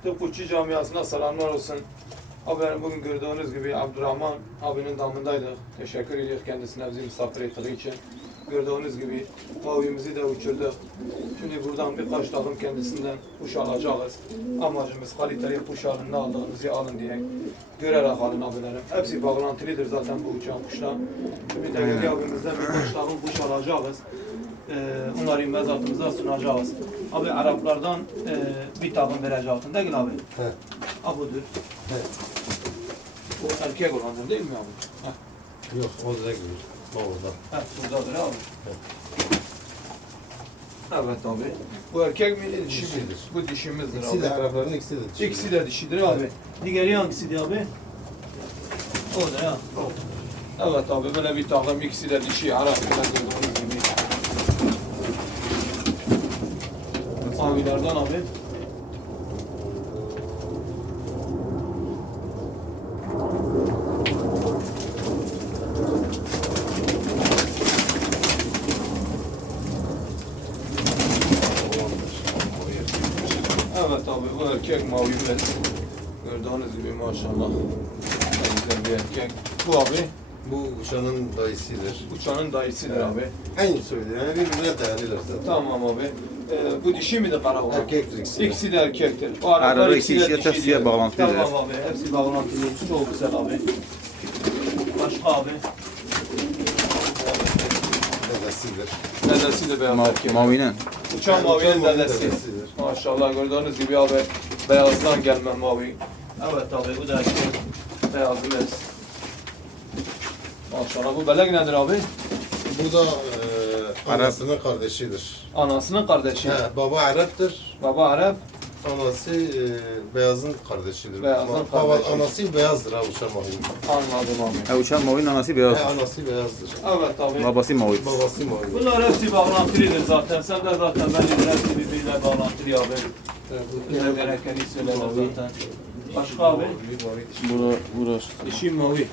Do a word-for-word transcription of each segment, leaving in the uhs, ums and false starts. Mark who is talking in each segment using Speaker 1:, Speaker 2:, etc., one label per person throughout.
Speaker 1: Tüm kuşçu camiasına selamlar olsun. Abi bugün gördüğünüz gibi Abdurrahman abinin damındaydık. Teşekkür ediyoruz kendisine bizi misafir ettiği için. Gördüğünüz gibi mavimizi de uçurduk. Şimdi buradan birkaç takım kendisinden kuş alacağız. Amacımız kaliteli kuş alın, ne aldığınızı alın diye. Görerek alın abilerim. Hepsi bağlantılıdır zaten bu uçan kuşlar. Şimdi Degeli abimizden birkaç takım kuş alacağız. Ee, onları mezatımıza sunacağız. Abi Araplardan e, bir takım vereceksin değil mi abi?
Speaker 2: Evet.
Speaker 1: Ha budur.
Speaker 2: Evet.
Speaker 1: O erkek olandır değil mi abi? Heh.
Speaker 2: Yok, o direkt bir. Orada.
Speaker 1: Heh, buradadır abi.
Speaker 2: Evet.
Speaker 1: Evet abi. Bu erkek mi dişi mi?
Speaker 2: Dişidir.
Speaker 1: Bu dişimizdir
Speaker 2: İkisi
Speaker 1: abi.
Speaker 2: de Arapların ikisi de dişi.
Speaker 1: İkisi de dişidir abi. Diğeri hangisiydi abi? O da ya. Evet abi böyle bir takım ikisi de dişi Arap gördüğünüz gibi. Abilerden abi. Evet abi bu erkek mavimiz. Gördüğünüz gibi maşallah. En güzel bir erkek. Bu abi
Speaker 2: Bu uçanın dayısıdır.
Speaker 1: uçanın dayısıdır
Speaker 2: Evet.
Speaker 1: abi.
Speaker 2: Aynı söylüyor. Yani birbirine dayanırlar zaten.
Speaker 1: Tamam abi. Ee, bu dişi midir kara olan?
Speaker 2: Erkektir ikisi de.
Speaker 1: İkisi de erkektir. O Araplar
Speaker 3: Arada
Speaker 1: ikisi
Speaker 3: ikisi
Speaker 1: de
Speaker 3: ikisi
Speaker 1: dişidir.
Speaker 3: hepsi bağlantılıdır.
Speaker 1: Tamam abi. Hepsi bağlantılı. Çok güzel abi. Başka abi.
Speaker 2: Dedesidir.
Speaker 1: Dedesi de beyaz
Speaker 3: Ma
Speaker 1: erkek.
Speaker 3: mavinin.
Speaker 1: Uçan
Speaker 2: Yani
Speaker 1: mavinin
Speaker 2: uçan mavinin
Speaker 1: dedesi.
Speaker 2: dedesidir.
Speaker 1: Maşallah gördüğünüz gibi abi beyazdan gelme mavi. Evet abi bu da erkek. Beyazımız. Maşallah bu belek nedir abi?
Speaker 2: Bu da e, anasının kardeşidir.
Speaker 1: Anasının kardeşi.
Speaker 2: He, baba Arap'tır.
Speaker 1: Baba Arap.
Speaker 2: Anası e, beyazın kardeşidir.
Speaker 1: Beyazın
Speaker 2: Ba-
Speaker 1: kardeşi.
Speaker 2: Baba, anası beyazdır ha uçan mavinin.
Speaker 1: Anladım abi.
Speaker 3: Ha, uçan mavinin anası
Speaker 2: He,
Speaker 3: beyaz.
Speaker 2: anası beyazdır.
Speaker 1: Evet abi.
Speaker 3: Babası mavi.
Speaker 2: Babası mavi.
Speaker 1: Bunlar hepsi bağlantılıdır zaten. Sen de zaten bence hepsi birbiriyle bağlantılı abi. Bize gerekeni söylerler zaten. Başka abi?
Speaker 3: Bura, burası.
Speaker 1: Dişi mavi.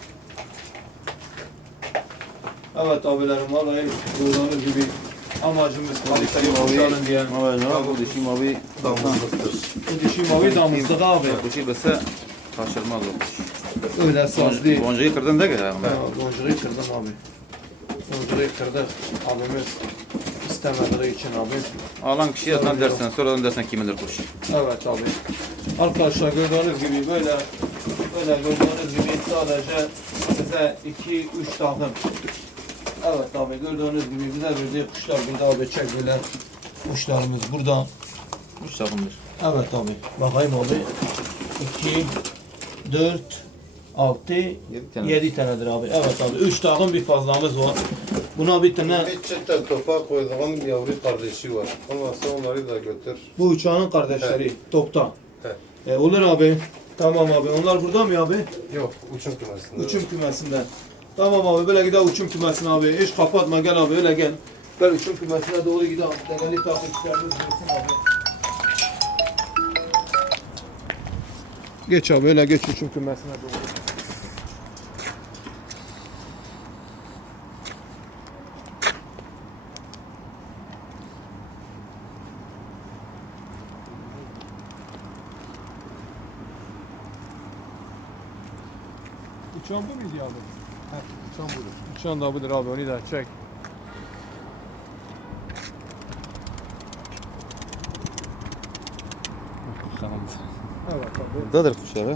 Speaker 1: Evet abilerim vallahi gördüğünüz gibi amacımız kaliteli kuşalım diye.
Speaker 3: Mavi ne var? Bu dişi mavi.
Speaker 2: Damızlıktır.
Speaker 1: Bu dişi mavi damızlık abi.
Speaker 3: Kuşu bese kaçırmaz o kuş.
Speaker 1: Öyle sazlı.
Speaker 3: Boncuğu kırdın da gel.
Speaker 1: Ha, boncuğu kırdım abi. Boncuğu kırdık. Abimiz istemediği için abi.
Speaker 3: Alan kişiye zaten dersen, sonradan dersen kimindir kuş.
Speaker 1: Evet abi. Arkadaşlar gördüğünüz gibi böyle böyle gördüğünüz gibi sadece size iki üç takım. Evet abi gördüğünüz gibi bize verdiği kuşlar burada abi çek böyle kuşlarımız burada.
Speaker 3: Kuş takımdır.
Speaker 1: Evet abi. Bakayım abi. iki, dört, altı,
Speaker 3: tane.
Speaker 1: yedi tanedir abi. Evet abi. üç takım bir fazlamız var. Buna bir tane
Speaker 2: Bir çift topa koyduğun yavru kardeşi var. Ondan sonra onları da götür.
Speaker 1: bu uçağın kardeşleri toptan.
Speaker 2: Evet.
Speaker 1: E, olur abi. Tamam abi. Onlar burada mı abi?
Speaker 2: Yok, uçum kümesinde.
Speaker 1: Uçum kümesinden. Tamam abi böyle gidelim uçum kümesine abi. Hiç kapatma gel abi öyle gel. Gel uçum kümesine doğru gidelim. Değerli takipçilerimiz görsün abi. Geç abi öyle geç uçum kümesine doğru. Uçan bu muydu abi? Heh, uçan budur. Uçan da budur abi onu da çek. Evet abi.
Speaker 3: Buradadır kuşlar ha.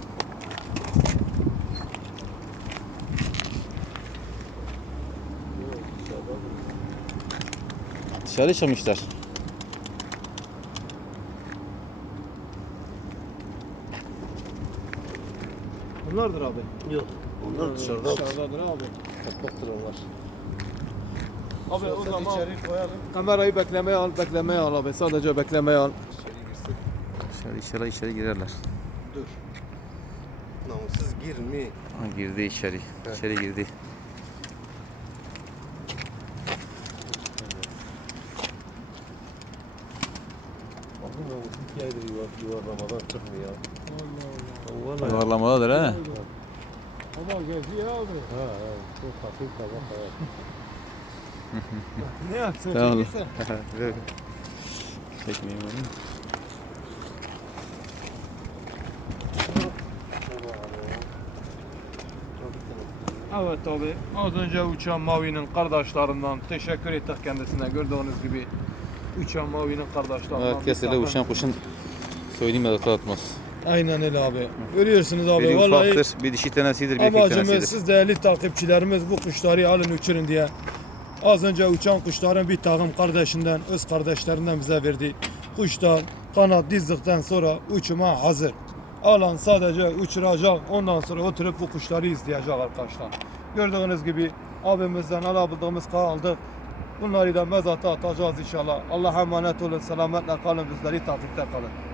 Speaker 3: Dışarı çıkmışlar.
Speaker 1: Bunlardır abi.
Speaker 2: Yok. Onlar dışarıda.
Speaker 1: Dışarıdadır abi.
Speaker 2: Kapaktır onlar.
Speaker 1: Abi o zaman
Speaker 2: içeri koyalım.
Speaker 1: kamerayı beklemeye al, beklemeye al abi. Sadece beklemeye al.
Speaker 2: İçeri girsin.
Speaker 3: Dışarı inşallah içeri girerler.
Speaker 2: Dur. Namussuz girme.
Speaker 3: Ha, girdi içeri.
Speaker 2: Evet.
Speaker 3: İçeri girdi.
Speaker 2: Bakın namussuz iki aydır yuvar, yuvarlamadan çıkmıyor.
Speaker 1: Allah
Speaker 2: Vallahi.
Speaker 3: Yuvarlamadadır ha.
Speaker 1: Ama geziyor abi.
Speaker 2: Ha ha. Çok hafif tabak hayat.
Speaker 1: Ne yapsın?
Speaker 3: Tamam.
Speaker 1: Çekilse.
Speaker 3: Çekmeyeyim onu.
Speaker 1: Evet abi. Az önce uçan Mavi'nin kardeşlerinden teşekkür ettik kendisine. Gördüğünüz gibi uçan Mavi'nin kardeşlerinden.
Speaker 3: Evet,
Speaker 1: bir
Speaker 3: kesinlikle
Speaker 1: takım.
Speaker 3: uçan kuşun söyleyeyim ya da atmaz.
Speaker 1: Aynen öyle abi. Görüyorsunuz abi.
Speaker 3: Biri
Speaker 1: Vallahi
Speaker 3: ufaktır, bir dişi tanesidir, bir erkek
Speaker 1: amacımız
Speaker 3: tanesidir.
Speaker 1: siz değerli takipçilerimiz bu kuşları alın uçurun diye. Az önce uçan kuşların bir takım kardeşinden, öz kardeşlerinden bize verdi. Kuşlar kanat dizdikten sonra uçuma hazır. Alan sadece uçuracak, ondan sonra oturup bu kuşları izleyecek arkadaşlar. Gördüğünüz gibi abimizden alabildiğimiz kaldık. Bunları da mezata atacağız inşallah. Allah'a emanet olun, selametle kalın, bizleri takipte kalın.